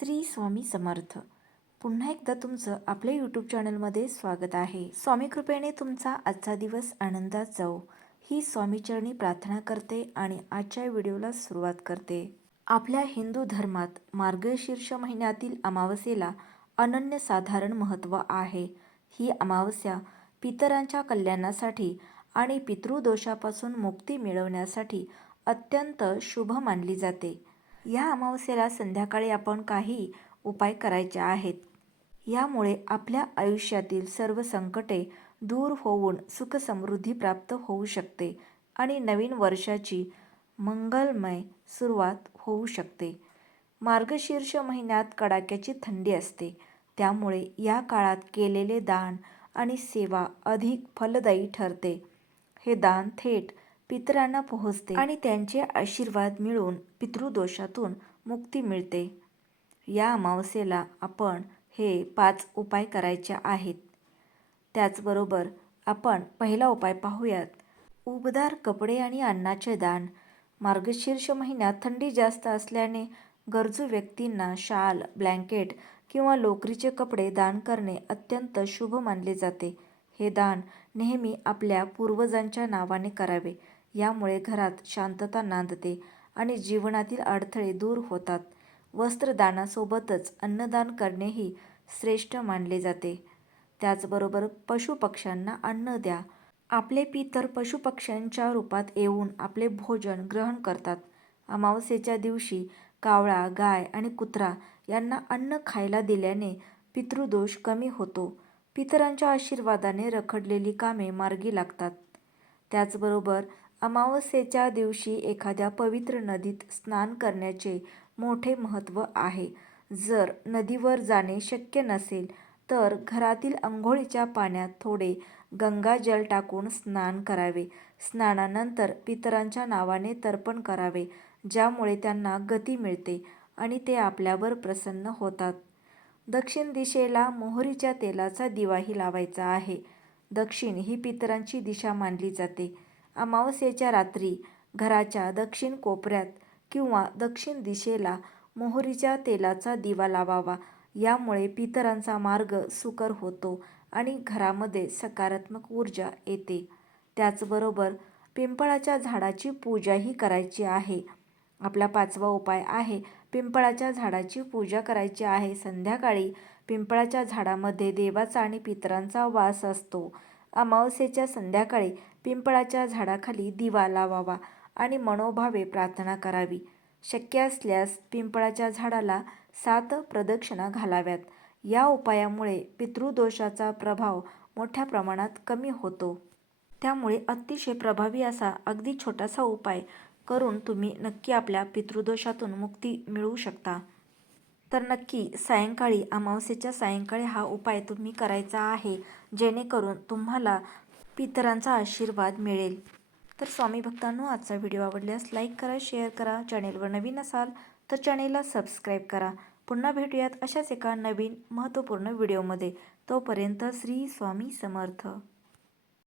श्री स्वामी समर्थ. पुन्हा एकदा तुमचं आपल्या यूट्यूब चॅनलमध्ये स्वागत आहे. स्वामी कृपेने तुमचा आजचा दिवस आनंदात जाऊ ही स्वामीचरणी प्रार्थना करते आणि आजच्या व्हिडिओला सुरुवात करते. आपल्या हिंदू धर्मात मार्गशीर्ष महिन्यातील अमावस्येला अनन्यसाधारण महत्त्व आहे. ही अमावस्या पितरांच्या कल्याणासाठी आणि पितृदोषापासून मुक्ती मिळवण्यासाठी अत्यंत शुभ मानली जाते. या अमावस्येला संध्याकाळी आपण काही उपाय करायचे आहेत. यामुळे आपल्या आयुष्यातील सर्व संकटे दूर होऊन सुखसमृद्धी प्राप्त होऊ शकते आणि नवीन वर्षाची मंगलमय सुरुवात होऊ शकते. मार्गशीर्ष महिन्यात कडाक्याची थंडी असते. त्यामुळे या काळात केलेले दान आणि सेवा अधिक फलदायी ठरते. हे दान थेट पितरांना पोहोचते आणि त्यांचे आशीर्वाद मिळून पितृदोषातून मुक्ती मिळते. या अमावस्येला आपण हे पाच उपाय करायचे आहेत. त्याचबरोबर आपण पहिला उपाय पाहूयात. उबदार कपडे आणि अन्नाचे दान. मार्गशीर्ष महिन्यात थंडी जास्त असल्याने गरजू व्यक्तींना शाल ब्लँकेट किंवा लोकरीचे कपडे दान करणे अत्यंत शुभ मानले जाते. हे दान नेहमी आपल्या पूर्वजांच्या नावाने करावे. यामुळे घरात शांतता नांदते आणि जीवनातील अडथळे दूर होतात. वस्त्रदानासोबतच अन्नदान करणेही श्रेष्ठ मानले जाते. त्याचबरोबर पशुपक्ष्यांना अन्न द्या. आपले पितर पशुपक्ष्यांच्या रूपात येऊन आपले भोजन ग्रहण करतात. अमावस्येच्या दिवशी कावळा गाय आणि कुत्रा यांना अन्न खायला दिल्याने पितृदोष कमी होतो. पितरांच्या आशीर्वादाने रखडलेली कामे मार्गी लागतात. त्याचबरोबर अमावस्येच्या दिवशी एखाद्या पवित्र नदीत स्नान करण्याचे मोठे महत्त्व आहे. जर नदीवर जाणे शक्य नसेल तर घरातील अंघोळीच्या पाण्यात थोडे गंगाजल टाकून स्नान करावे. स्नानानंतर पितरांच्या नावाने तर्पण करावे ज्यामुळे त्यांना गती मिळते आणि ते आपल्यावर प्रसन्न होतात. दक्षिण दिशेला मोहरीच्या तेलाचा दिवाही लावायचा आहे. दक्षिण ही पितरांची दिशा मानली जाते. अमावस्येच्या रात्री घराच्या दक्षिण कोपऱ्यात किंवा दक्षिण दिशेला मोहरीच्या तेलाचा दिवा लावावा. यामुळे पितरांचा मार्ग सुकर होतो आणि घरामध्ये सकारात्मक ऊर्जा येते. त्याचबरोबर पिंपळाच्या झाडाची पूजाही करायची आहे. आपला पाचवा उपाय आहे पिंपळाच्या झाडाची पूजा करायची आहे. संध्याकाळी पिंपळाच्या झाडामध्ये देवाचा आणि पितरांचा वास असतो. अमावस्येच्या संध्याकाळी पिंपळाच्या झाडाखाली दिवा लावावा आणि मनोभावे प्रार्थना करावी. शक्य असल्यास पिंपळाच्या झाडाला सात प्रदक्षिणा घालाव्यात. या उपायामुळे पितृदोषाचा प्रभाव मोठ्या प्रमाणात कमी होतो. त्यामुळे अतिशय प्रभावी असा अगदी छोटासा उपाय करून तुम्ही नक्की आपल्या पितृदोषातून मुक्ती मिळवू शकता. तर नक्की सायंकाळी अमावस्येच्या सायंकाळी हा उपाय तुम्ही करायचा आहे जेणेकरून तुम्हाला पितरांचा आशीर्वाद मिळेल. तर स्वामी भक्तांनो आजचा व्हिडिओ आवडल्यास लाईक करा शेअर करा चॅनेलवर नवीन असाल तर चॅनेलला सबस्क्राईब करा. पुन्हा भेटूयात अशाच एका नवीन महत्त्वपूर्ण व्हिडिओमध्ये. तोपर्यंत श्री स्वामी समर्थ.